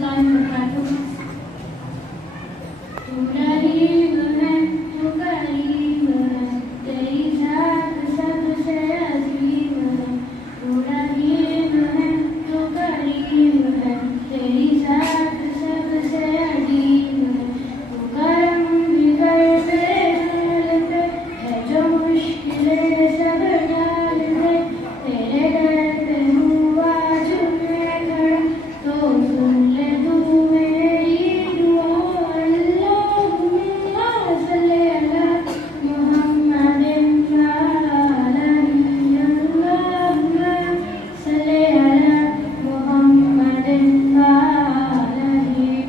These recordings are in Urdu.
اللہ وبرکاتہ. تو رحیم ہے تو کریم ہے تیری ذات سب سے عظیم ہے. تو رحیم ہے تو کریم ہے تیری ذات سب سے عظیم ہے. تو کرم بھی کر میرے حال پہ ہے جو مشکلیں سب ڈال دے. تیرے در پہ ہوں آج میں کھڑا تو سن لے تو میری دعا. اللہم صلی علی محمد وعلیہ. اللہم صلی علی محمد وعلیہ.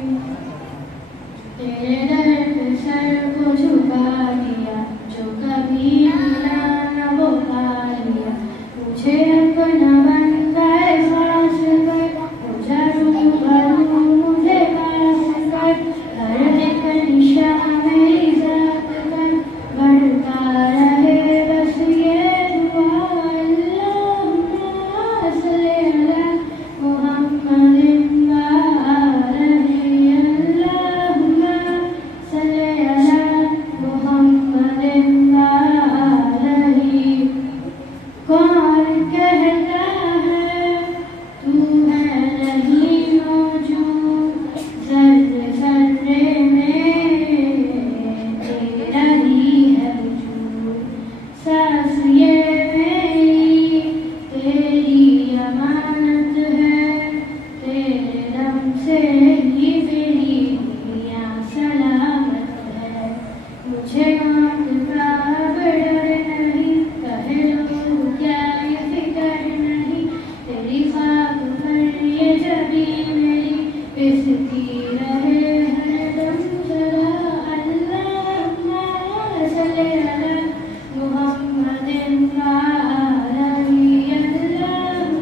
تیرے در پہ سر کو جھکا دیا جو کبھی ملا نہ وہ پا لیا. مجھے اپنا بندہ خاص کر مجھے روبرو مجھے پاس کر. ہر ایک نشاں میری ذات کر بڑھتا رہے بس یہ دعا. اللہم صلی علی محمد وعلیہ. اللہم صلی علی محمد وعلیہ. کون کہتا ہے تو ہے نہیں موجود ذرے ذرے میں تیرا ہی ہے وجود. سانس یہ میری تیری امانت ہے تیرے دم سے ہی میری دنیا سلامت ہے. مجھے موت کا ڈر نہیں کہے لوگ کیا یہ فکر نہیں. تیری خاک پر یہ جبی میری پستی رہے ہر دم ذرا. اللہم صلی علی محمد وعلیہ. اللہم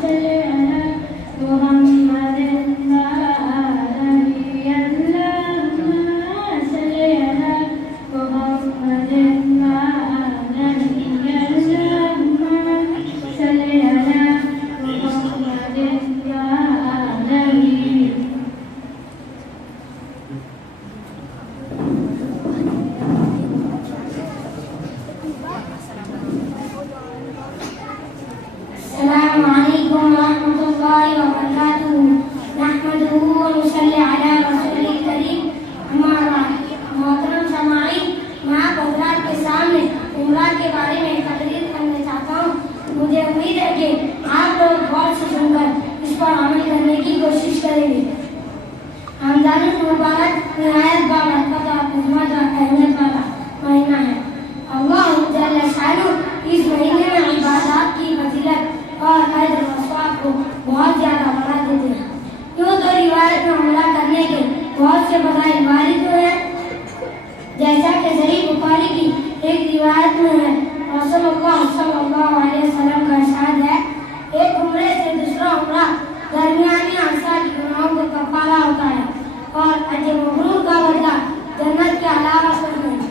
صلی علی محمد وعلیہ. اللہم صلی علی محمد وعلیہ. اللہم صلی علی محمد وعلیہ. السلام علیکم ورحمۃ اللہ وبرکاتہ. نحمدہ ونصلی علی رسول کریم. اما بعد. محترم سامعین، میں آپ حضرات کے سامنے عمرہ کے بارے میں تقریر کرنا چاہتا ہوں. مجھے امید ہے کہ آپ لوگ غور سے سن کر اس پر عمل کرنے کی کوشش کریں گے. رمضان المبارک نہایت بابرکت اور عظمت اور اہمیت والا مہینہ ہے. اللہ جل شانہ اس مہینے میں عبادات کی فضیلت اور اجر و ثواب کو بہت زیادہ بڑھا دیتے ہیں. یوں تو روایت میں عمرہ کرنے کے بہت سے فضائل وارد ہوئے ہیں. جیسا کہ صحیح بخاری کی ایک روایت میں ہے رسول اللہ صلی اللہ علیہ وسلم کا ارشاد ہے ایک عمرے سے دوسرا عمرہ درمیانی عرصہ کے گناہوں کا کفارہ ہوتا ہے اور اجر مبرور کا بدلہ جنت کے علاوہ کچھ نہیں.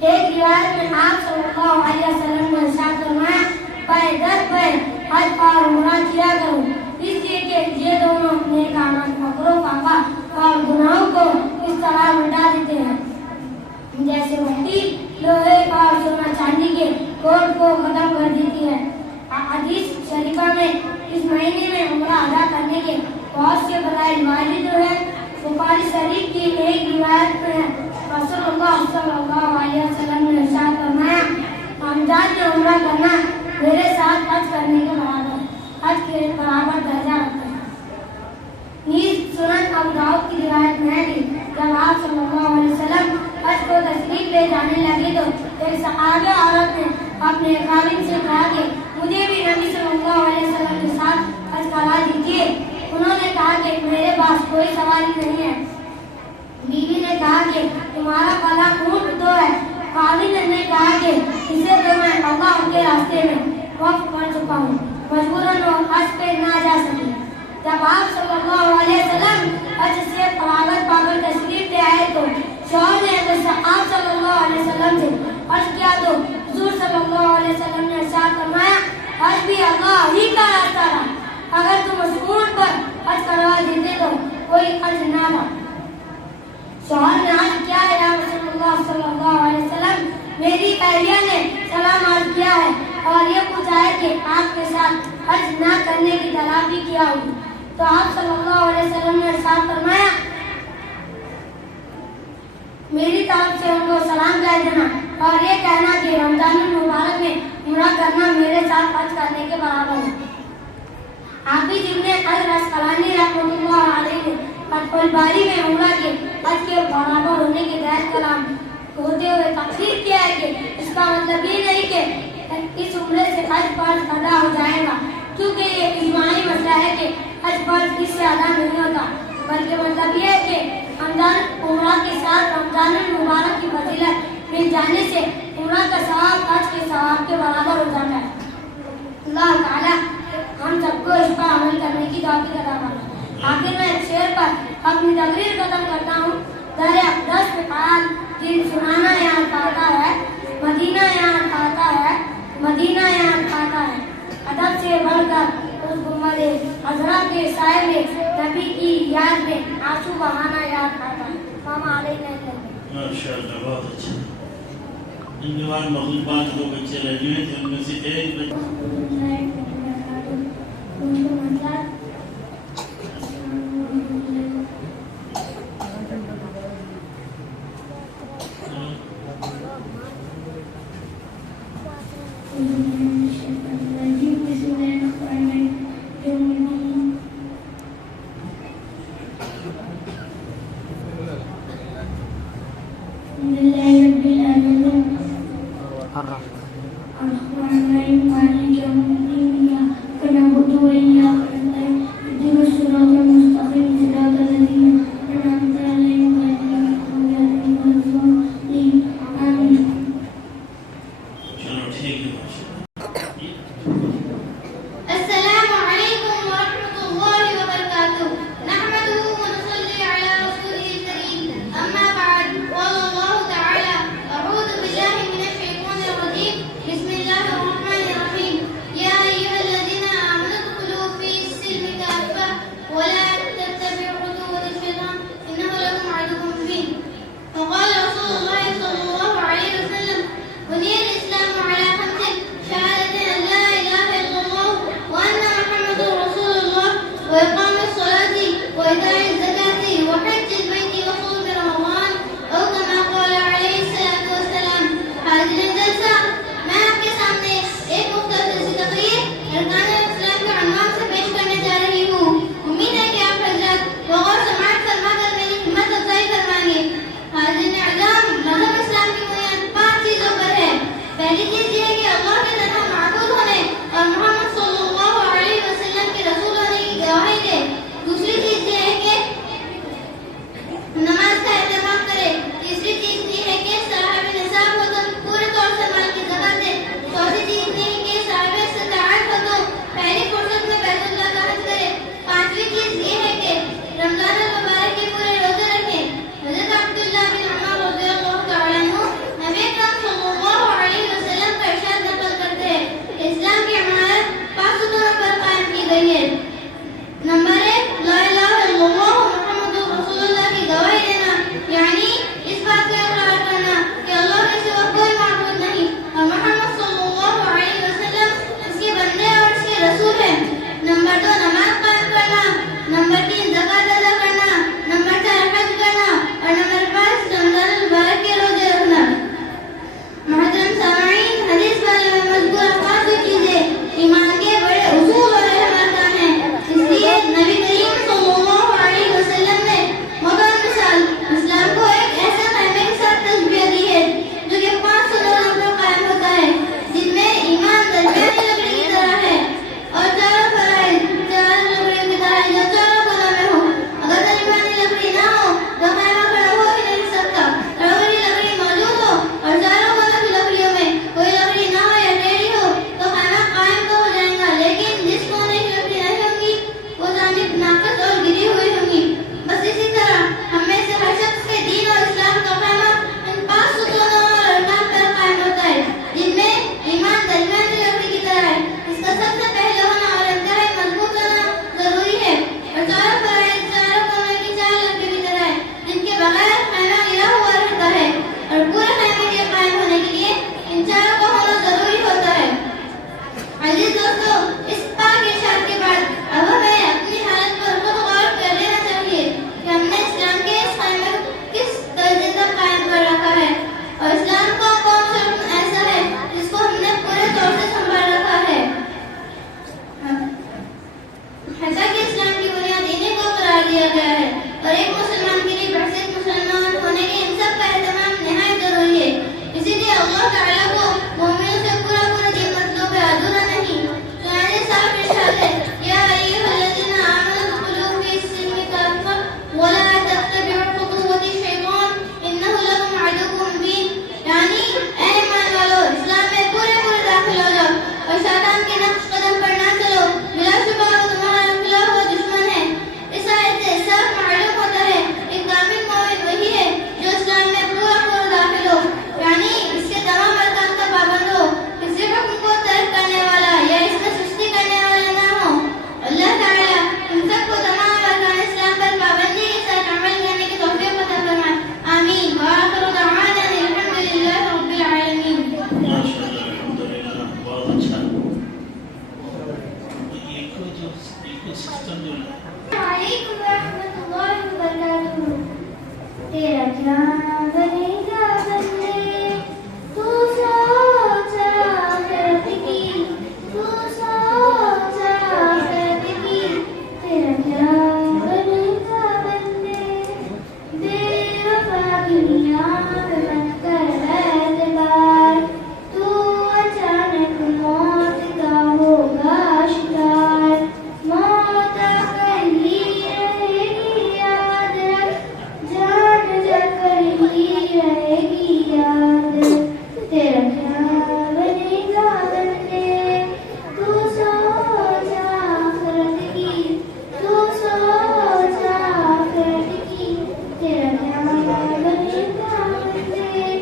ایک روایت میں آپ صلی اللہ علیہ وسلم نے ارشاد فرمایا پے در پے حج اور عمرہ کیا کرو اس لیے کہ یہ دونوں اپنے کامات فقر و فاقہ اور گناہوں کو اس طرح مٹا دیتے ہیں جیسے مٹی لوہے اور سونا چاندی کے کوٹ کو ختم کر دیتی ہے. حدیث شریفہ میں اس مہینے میں عمرہ ادا کرنے کے بہت سے فضائل وارد ہیں. بخاری شریف کی ایک روایت میں رسول اللہ صلی اللہ علیہ وسلم نے ارشاد فرمایا رمضان میں عمرہ کرنا میرے ساتھ حج کرنے کے برابر ہے. حج کے برابر درجہ رکھتا ہے. نیز سنن ابو داؤد کی روایت میں ہے کہ جب آپ صلی اللہ علیہ وسلم حج کو تشریف لے جانے لگے تو ایک صحابہ عورت نے اپنے خاوند سے کہا کہ مجھے بھی نبی صلی اللہ علیہ وسلم کے ساتھ حج کرا دیجیے. انہوں نے کہا کہ میرے پاس کوئی سواری نہیں ہے. بیوی نے کہا کہ تمہارا کالا اونٹ تو ہے. خاوند نے کہا کہ اسے تو میں اللہ کے راستے میں وقف کر چکا ہوں. مجبوراً وہ حج پہ نہ جا سکے. جب آپ صلی اللہ علیہ وسلم حج سے فراغت پا کر تشریف لے آئے تو شوہر نے آپ صلی اللہ علیہ وسلم سے حج کیا تو حضور صلی اللہ علیہ وسلم نے ارشاد فرمایا حج بھی اللہ ہی کا راستہ رہا. اگر تم اس اونٹ پر حج کروا کیا ہوں. تو آپ صلی اللہ علیہ وسلم نے ارشاد فرمایا میری طرف سے ان کو سلام کہہ دینا اور یہ کہنا کہ رمضان المبارک میں عمرہ کرنا میرے ساتھ حج کرنے کے برابر ہے. حافظ ابن حجر اسقلانی رحمۃ اللہ علیہ نے فتح الباری میں عمرہ کے حج کے برابر ہونے کے دائر کلام ہوتے ہوئے تقریر کیا ہے کہ اس کا مطلب یہ نہیں کہ اس عمرے سے حج فرض ادا ہو جائے گا، کیونکہ یہ اجماعی مسئلہ ہے کہ حج فرض اس سے ادا نہیں ہوتا، بلکہ مطلب یہ ہے کہ رمضان عمرہ کے ساتھ رمضان المبارک کی فضیلت مل جانے سے عمرہ کا ثواب حج کے ثواب کے برابر ہو جاتا ہے. اللہ تعالیٰ ہم سب کو اس پر عمل کرنے کی توفیق عطا فرمائے. آخر میں ایک شعر پر اپنی تقریر ختم کرتا ہوں. در اقدس پہ قرآن دین سنانا یہاں کھاتا ہے، مدینہ یہاں کھاتا ہے، مدینہ یہاں کھاتا ہے. ادب سے بڑھ کر اس گنبد عذرا کے سائے میں نبی کی یاد میں آنسو بہانا یاد کھاتا ہے. ماما علیہ ماشاءاللہ بہت اچھا. ان کے بعد مغلوبات دو بچے رہ گئے تھے، ان میں سے ایک الرحمن الرحيم مالك يوم الدين إياك نعبد وإياك نستعين وعلیکم ورحمۃ اللہ وبرکاتہ. تیرا کیا بنے گا بندے تو سوچا آخرت کی, تو سوچا آخرت کی. تیرا کیا بنے گا بندے بے وفا دنیا میں مت کر اعتبار. تو اچانک موت کا ہوگا شکار. موت آکر ہی رہے گی یاد رکھ, جان جا کر ہی رہے گی یاد. تیرا کیا بنے گا بندے تو سوچا آخرت کی, تو سوچا آخرت کی. تیرا کیا بنے گا بندے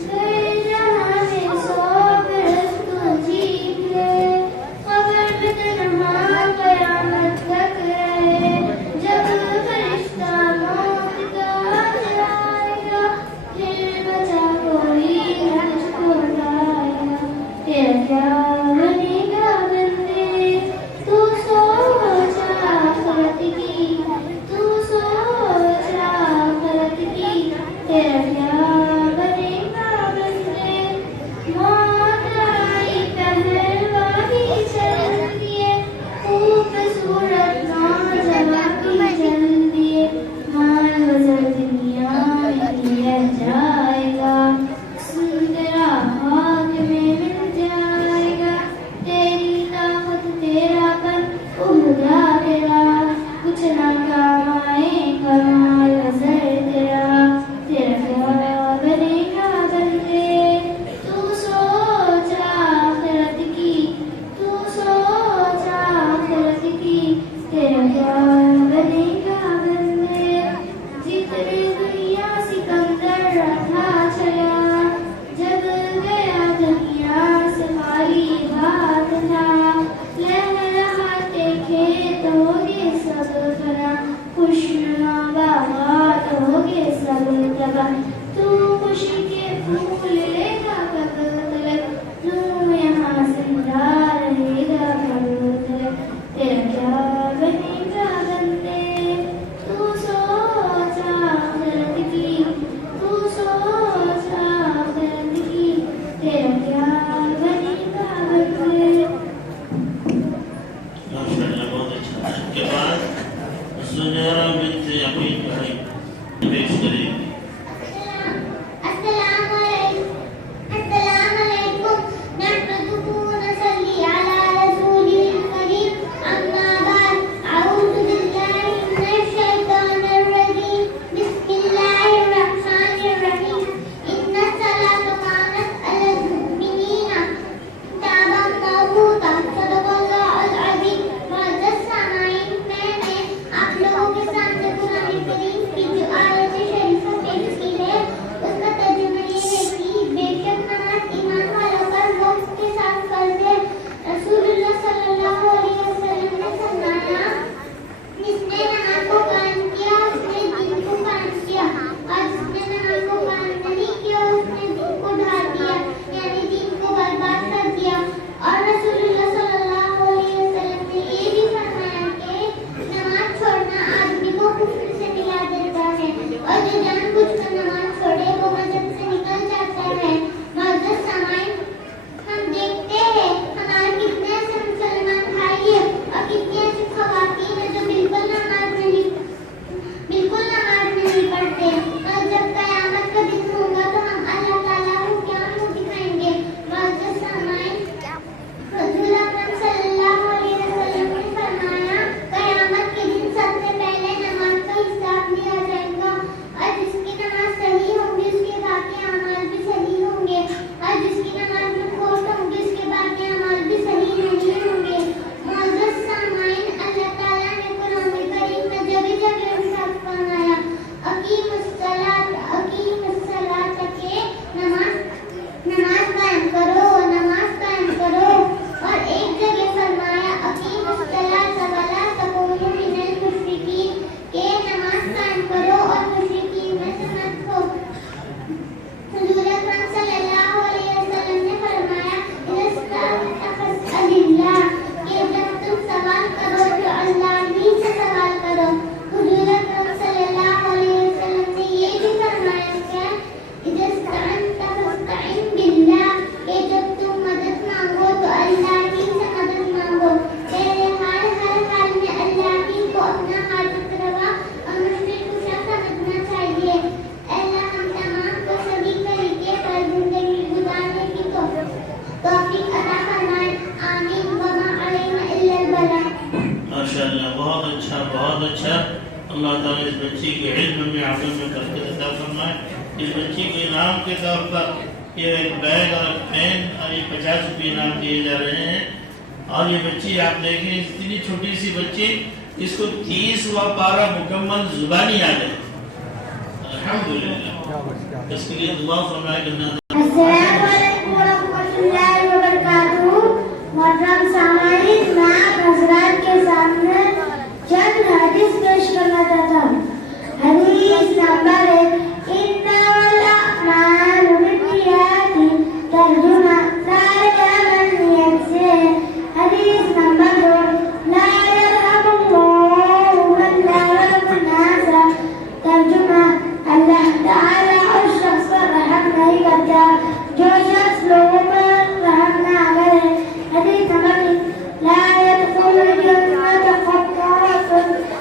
گر جہاں میں 100 برس تو جیت لے, قبر میں تنہا قیامت تک رہے. جب فرشتہ موت کا آئے گا, پھر بچا کوئی مجھ کو لائے گا. تیرا کیا بنے گا بندے تو سوچا آخرت کی, تو سوچا آخرت کی. تیرا کیا بنے گا بندے موت آئی پہلوانی چل دیے, خوبصورت نوجوان کی چل دیے. مال وزر دنیا میں رہ جائے گا, تیرا ہاتھ میں مل جائے گا. تیری طاقت تیرا پن عہدہ تیرا, کچھ نہ کام آئے گا مال وزر تیرا. تیرا کیا بنے گا بندے تو سوچا آخرت کی, تو سوچا آخرت کی. تیرا کیا بنے گا بندے جتنے دنیا سکندر رکھا چلا, جب گیا دنیا سے خالی ہاتھ تھا. لہلہاتے کھیت ہوگے سب فنا, خوشنما باغات ہوگے سب تباہ. تو خوشی کے پھول لے گا کب تلک, تو یہاں زندہ رہے گا کب تلک. تیرا کیا بنے گا بندے تو سوچا آخرت کی, تو سوچا آخرت کی. تیرا کیا بنے گا بندے. ماشاءاللہ بہت اچھا. اس کے بعد سنیرا بنت یقین بھائی پیش کریں گے. السلام علیکم نحمده ونصلي على رسوله الكريم أما بعد أعوذ بالله من الشيطان الرجيم بسم الله الرحمن الرحيم إن الصلاة كانت على المؤمنين كتابا موقوتا صدق الله العظيم. معزز سامعین, میں نے آپ لوگوں کے سامنے قرآن کریم کی اچھا. اللہ تعالیٰ اس بچی کے علم میں عمل میں برکت عطا فرمائے. اس بچی کو انعام کے طور پر یہ ایک بیگ اور ایک پین اور یہ 50 روپے انعام دیے جا رہے ہیں. اور یہ بچی آپ دیکھیں اتنی چھوٹی سی بچی اس کو 30واں پارہ مکمل زبانی یاد ہے. الحمدللہ اس کے لیے دعا فرمائے کرنا. السلام علیکم ورحمۃ اللہ وبرکاتہ. محترم سامعین، میں حضرات کے سامنے چند حدیث پیش کرنا چاہتا ہوں. حدیث نمبر 1، اِنَّمَا الْأَعْمَالُ بِالنِّيَّاتِ، ترجمہ لا نیت سے. حدیث نمبر 2، لا يرحم اللہ من لا يرحم الناس، ترجمہ اللہ تعالیٰ اس شخص پر رحم نہیں کرتا جو شخص لوگوں پر رحم نہ کرے. حدیث نمبر 3، لا يدخل الجنة قطاط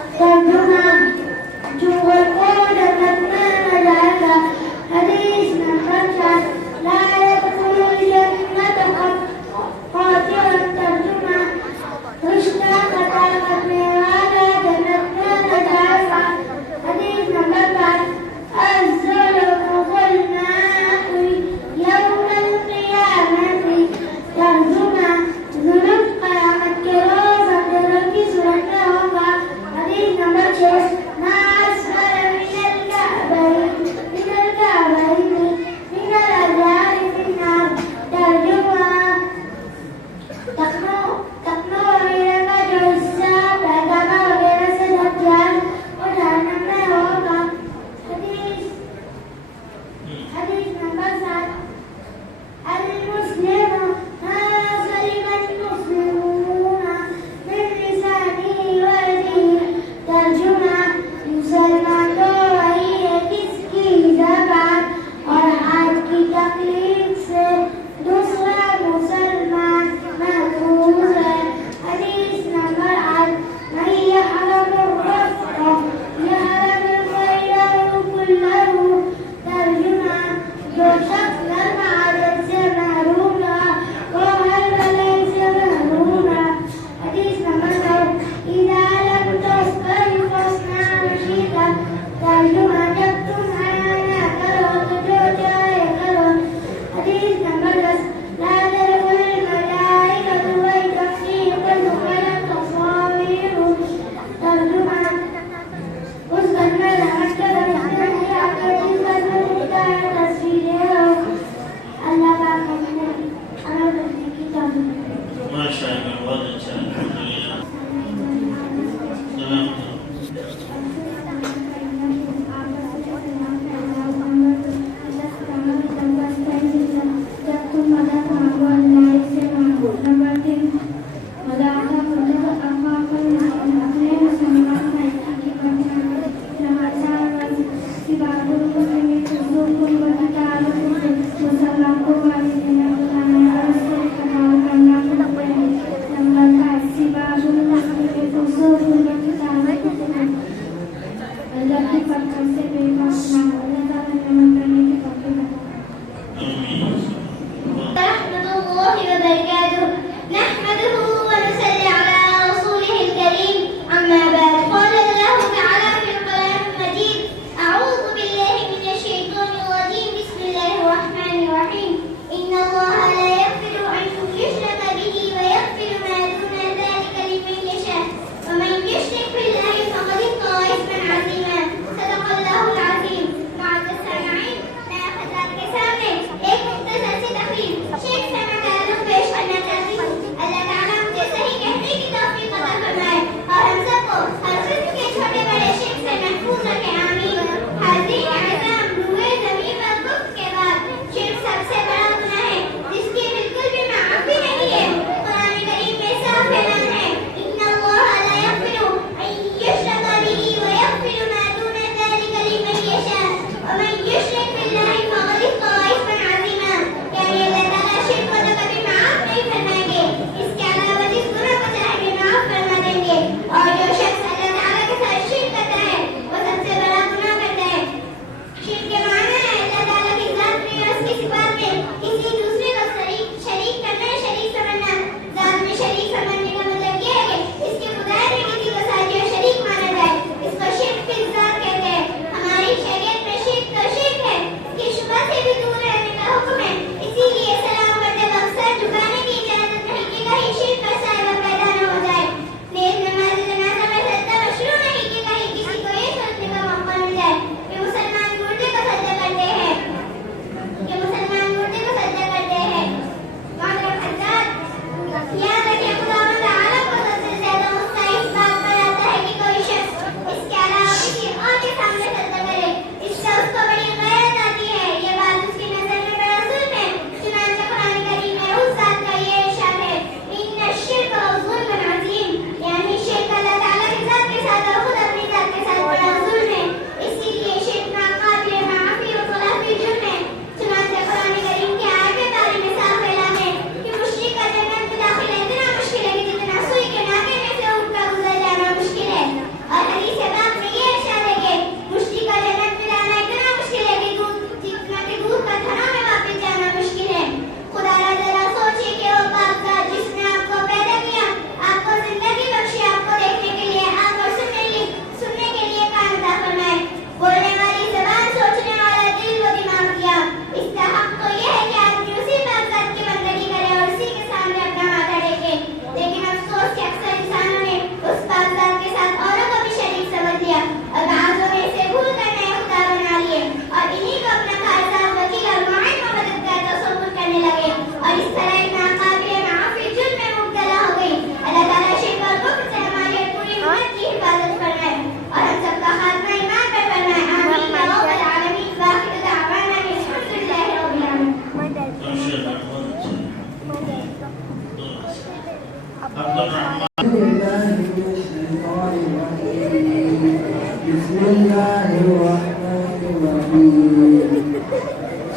بسم الله الرحمن الرحيم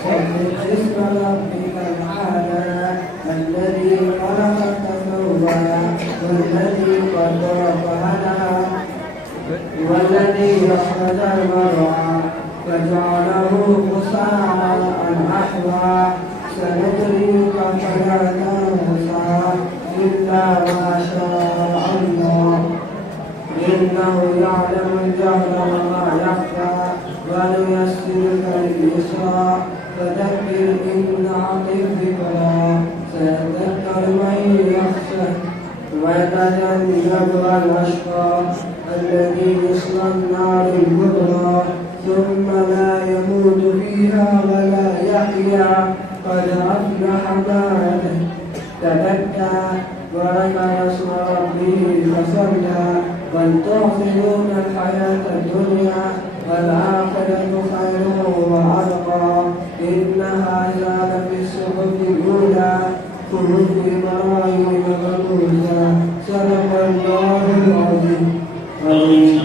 سبح اسم ربك الأعلى الذي خلق فسوى والذي قدر فهدى والذي أخرج المرعى فجعله غثاء أحوى سنجريك فلا تنسى إلا ما شاء الله إنه يعلم الجهل وما يخفى ونيسرك لليسرى فذكر إن نفعت الذكرى سيذكر من يخشى ويتجنبها الأشقى الذي يصلى النار الكبرى ثم لا يموت فيها ولا يحيا قد أفلح من تزكى وذكر اسم ربه فصلى بل تؤثرون الحياة الدنيا والآخرة خير وأبقى إن هذا لفي الصحف الأولى صحف إبراهيم وموسى صدق الله العظيم.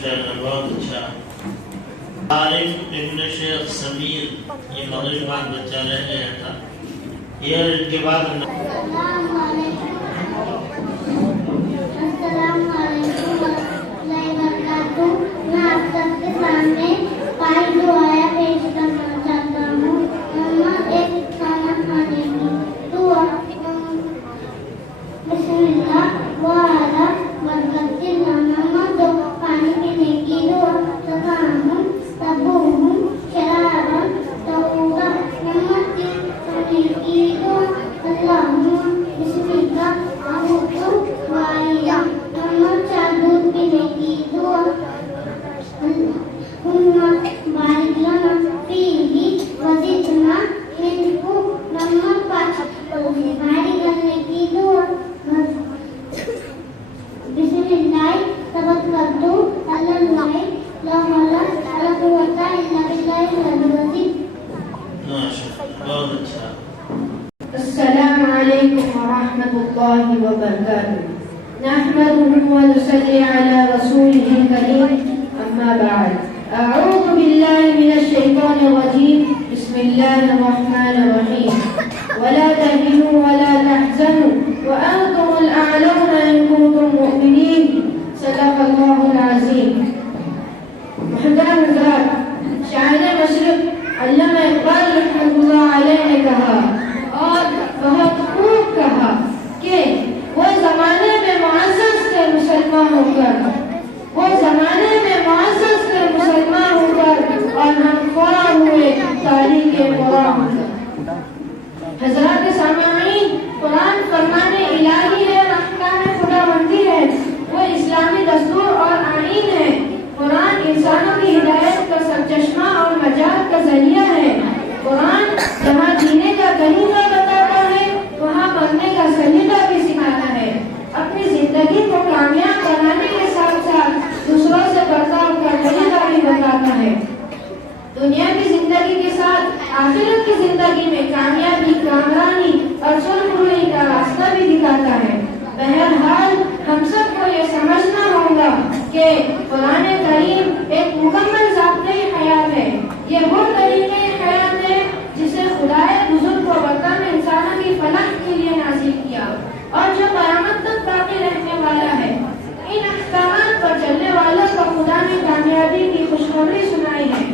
ماشاءاللہ بہت اچھا. عالم ابن شیخ سمیر یہ مغرب بعد بچہ رہ گیا تھا. یہ ان کے بعد السلام علیکم ورحمۃ اللہ وبرکاتہ. میں آپ سب کے سامنے پانچ دعائیں پیش کرنا چاہتا ہوں. نمبر ایک کھانا کھانے کی دعا. بسم اللہ وعلا برکت اللہ. نمبر دو پانی پینے کی دعا. تطعم تبوم شرابا طہورا. نمبر تین کھانے کی دعا. اللہم بسم اللہ اعوذ وعیا. نمبر چار دودھ پینے کی دعا. بارک لنا فیہ وزدنا منہ. نمبر پانچ بھاری کرنے کی دعا. بسم اللہ توکلت علی اللہ لا حول ولا قوۃ الا باللہ العلی العظیم. ماشاءاللہ بہت اچھا. السلام علیکم ورحمۃ اللہ وبرکاتہ. نحمده ونصلي على رسوله الكريم. أما بعد. أعوذ بالله من الشيطان الرجيم. بسم الله الرحمن الرحيم. ولا تهنوا ولا تحزنوا وأنتم الأعلون إن كنتم مؤمنين. صدق الله العظيم. محترم حضرات، شاعر مشرق علامہ اقبال رحمۃ اللہ علیہ نے کہا اور بہت خوب کہا کہ وہ زمانے میں معزز تھے مسلمان ہو کر، وہ زمانے میں معزز تھے مسلمان ہو کر، اور ہم خوار ہوئے تاریخ قرآن ہو کر. حضرات سامعین، قرآن فرمان الہی ہے، احکام خدا بندی ہے، وہ اسلامی دستور اور آئین ہے. قرآن انسانوں کی ہدایت کا سرچشمہ اور نجات کا ذریعہ ہے. قرآن جہاں جینے کا طریقہ بتاتا ہے وہاں مرنے کا سلیقہ بھی سکھاتا ہے. اپنی زندگی کو کامیاب بنانے کے ساتھ ساتھ دوسروں سے برتاؤ کرنے کا بھی بتاتا ہے. دنیا کی زندگی کے ساتھ آخرت کی زندگی میں کامیابی، کامرانی اور سرخروئی کا راستہ بھی دکھاتا ہے. بہرحال ہم سب کو یہ سمجھنا ہوگا کہ قرآن کریم ایک مکمل ضابطۂ حیات ہے. یہ وہ طریقۂ حیات ہے جسے خدائے بزرگ کو وطن انسانوں کی فلاح کے لیے نازل کیا اور جو قیامت تک باقی رہنے والا ہے. ان احکامات پر چلنے والوں کو خدا نے کامیابی کی خوشخبری سنائی ہے.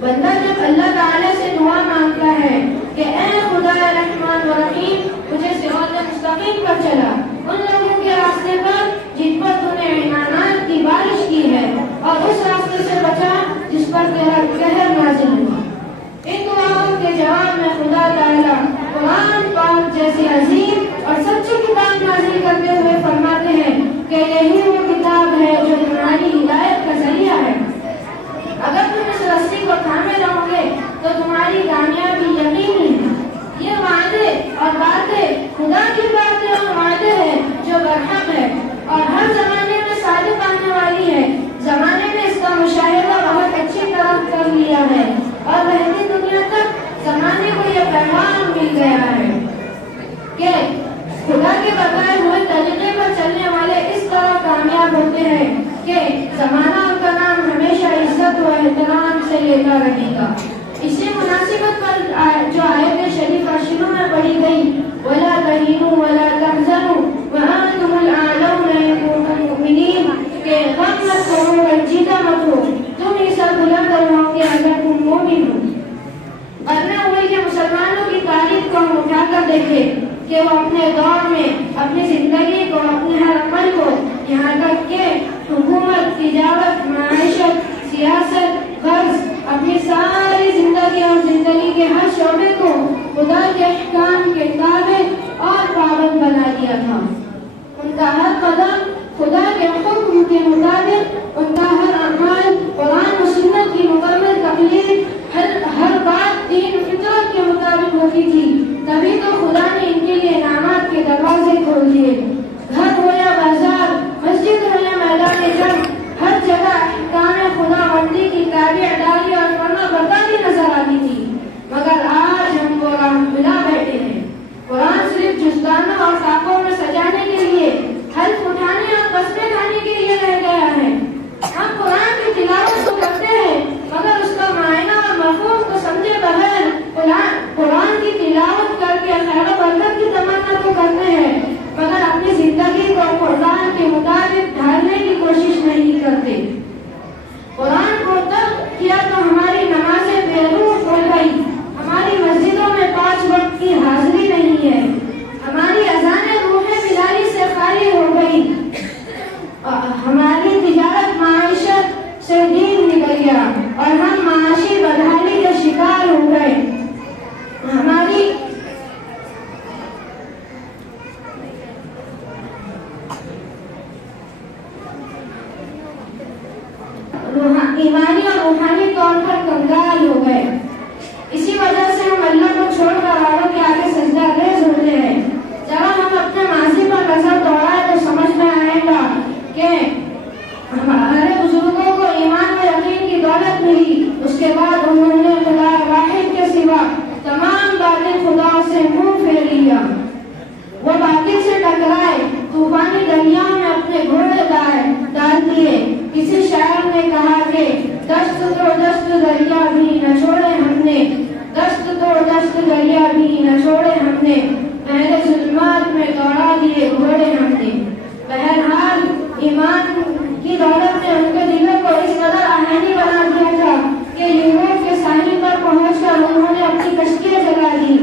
بندہ جب اللہ تعالی سے دعا مانگتا ہے کہ اے خدا رحمان و رحیم مجھے صراط مستقیم پر چلا، ان لوگوں کے راستے پر جن پر تو نے انعامات کی بارش کی ہے، اور اس راستے سے بچا جس پر تیرا قہر نازل ہوا. ان دعاؤں کے جواب میں خدا تعالی قرآن پاک جیسی عظیم اور سچی کتاب نازل کرتے ہوئے فرماتے ہیں کہ یہی وہ کتاب ہے جو تمہاری ہدایت کا ذریعہ ہے. اگر تم اس رسی کو تھامے رہو گے تو تمہاری کامیابی یقینی ہے. یہ وعدے اور باتیں خدا کی باتیں اور وعدے ہیں جو برحق ہے اور ہر زمانے میں صادق آنے والی ہے. زمانے نے اس کا مشاہدہ بہت اچھی طرح کر لیا ہے اور رہتی دنیا تک زمانے کو یہ پیغام مل گیا ہے کہ خدا کے بتائے ہوئے طریقے پر چلنے والے اس طرح کامیاب ہوتے ہیں کہ زمانہ ان کا نام ہمیشہ عزت و احترام سے لیتا رہے گا. اسی مناسبت پر جو آیت شریفہ شروع میں پڑھی گئی وَلَا تَهِنُوا وَلَا تَحْزَنُوا وَأَنْتُمُ الْأَعْلَوْنَ إِن كُنتُم مُّؤْمِنِينَ کہ غم مت کرو، رنجیدہ مت ہو، تم ہی سب بلند رہو گے اگر تم مومن ہو. ورنہ ہوئی کہ مسلمانوں کی تاریخ کو ہم اٹھا کر دیکھیں کہ وہ اپنے دور میں اپنی زندگی کو، اپنے ہر عمل کو، یہاں تک کہ حکومت، تجارت، معیشت، سیاست، قرض، اپنی ساری زندگی اور زندگی کے ہر شعبے کو خدا کے احکام کے تابع اور پابند بنا دیا تھا. ان کا ہر قدم خدا کے حکم کے مطابق، ان کا ہر عمل قرآن و سنت کی مکمل تقلید، ہر بات دین و فطرت کے مطابق ہوتی تھی. تبھی تو خدا نے ان کے لیے انعامات کے دروازے کھول دیے. گھر ہو یا بازار، مسجد ہو یا میدان جنگ، ہر جگہ احکام خدا بندی کی تابع داری اور فرما برداری نظر آتی تھی. مگر آج ہم کو راہ ملا بیٹھے ہیں. قرآن صرف جزدانوں اور خاکوں میں سجانے کے لیے، حلف اٹھانے اور قسمیں کھانے کے لیے رہ گیا ہے. ایمانی اور روحانی طور پر کنگال ہو گئے. اسی وجہ سے ہم اللہ کو چھوڑ کر اوروں کے آگے سجدہ ریز ہوتے ہیں. جب ہم اپنے ماضی پر نظر دوڑائیں تو سمجھ میں آئے گا کہ ہمارے بزرگوں کو ایمان و یقین کی دولت ملی. اس کے بعد انہوں نے خدا واحد کے سوا تمام باطل خدا سے منہ پھیر لیا. وہ باطل سے ٹکرائے, طوفانی دریاؤں میں اپنے گھوڑے ڈال دیے. کسی شاعر نے کہا کہ دست تو دست دریا بھی نہ چھوڑے ہم نے, دست تو دست دریا بھی نہ چھوڑے ہم نے, پہلے ظلمات میں دوڑا دیے گھوڑے ہم نے. بہرحال ایمان کی دولت نے ان کے دلوں کو اس قدر آہنی بنا دیا تھا کہ یورپ کے ساحل پر پہنچ کر انہوں نے اپنی کشتیاں جلا دی,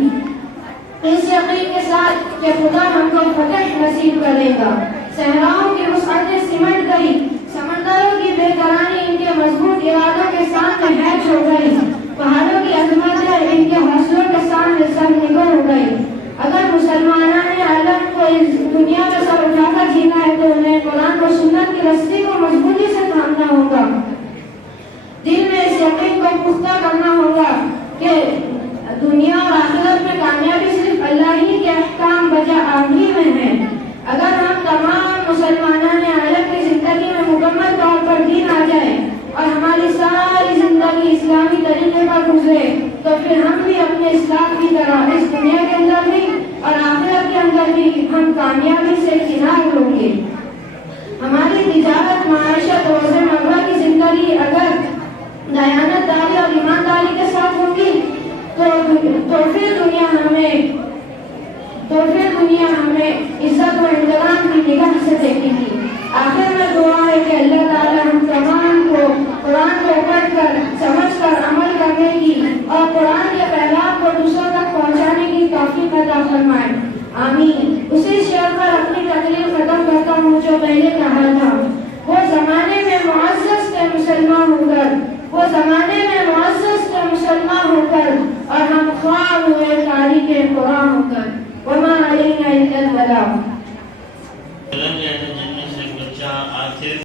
اس یقین کے ساتھ کہ خدا ہم کو فتح نصیب کرے گا. صحراؤں کی وسعتیں سمٹ گئی, سمندروں کی بے قراری ان کے مضبوط ارادوں کے سامنے ہیج ہو گئی, پہاڑوں کی عظمتیں ان کے حوصلوں کے سامنے سر نگل ہو گئی. اگر مسلمانوں نے عالم کو اس دنیا میں سر اٹھا کر جینا ہے تو انہیں قرآن و سنت کی رسی کو مضبوطی سے تھامنا ہوگا. دل میں اس یقین کو پختہ کرنا ہوگا کہ دنیا اور آخرت میں کامیابی صرف اللہ ہی کے احکام بجا آمری میں ہے. اگر ہم تمام مسلمانوں نے عالم کی زندگی میں مکمل طور پر دین آ جائے اور ہماری ساری زندگی اسلامی طریقے پر گزرے تو پھر ہم بھی اپنے اسلام کی طرح اس دنیا کے اندر بھی اور آخرت کے اندر بھی ہم کامیابی سے کنار ہوں گے. ہماری تجارت, معاشت, روزمرہ کی زندگی اگر دیانت داری اور ایمانداری کے ساتھ ہوگی تو پھر دنیا ہمیں عزت و احترام کی نگاہ سے دیکھے گی. آخر میں دعا ہے کہ اللہ تعالی ہم تمام کو قرآن کو پڑھ کر سمجھ کر عمل کرنے کی اور قرآن کے پیغام کو دوسروں تک پہنچانے کی توفیق عطا فرمائے. آمین. اسی شعر پر اپنی تقریر ختم کرتا ہوں جو پہلے کہا تھا. وہ زمانے میں معزز تھے مسلمان ہو کر, وہ زمانے میں معزز تھے مسلمان ہو کر, اور ہم خواب ہوئے تاریخ قرآن ہو کر. وما علینا الا البلاغ. جن میں سے بچہ آصف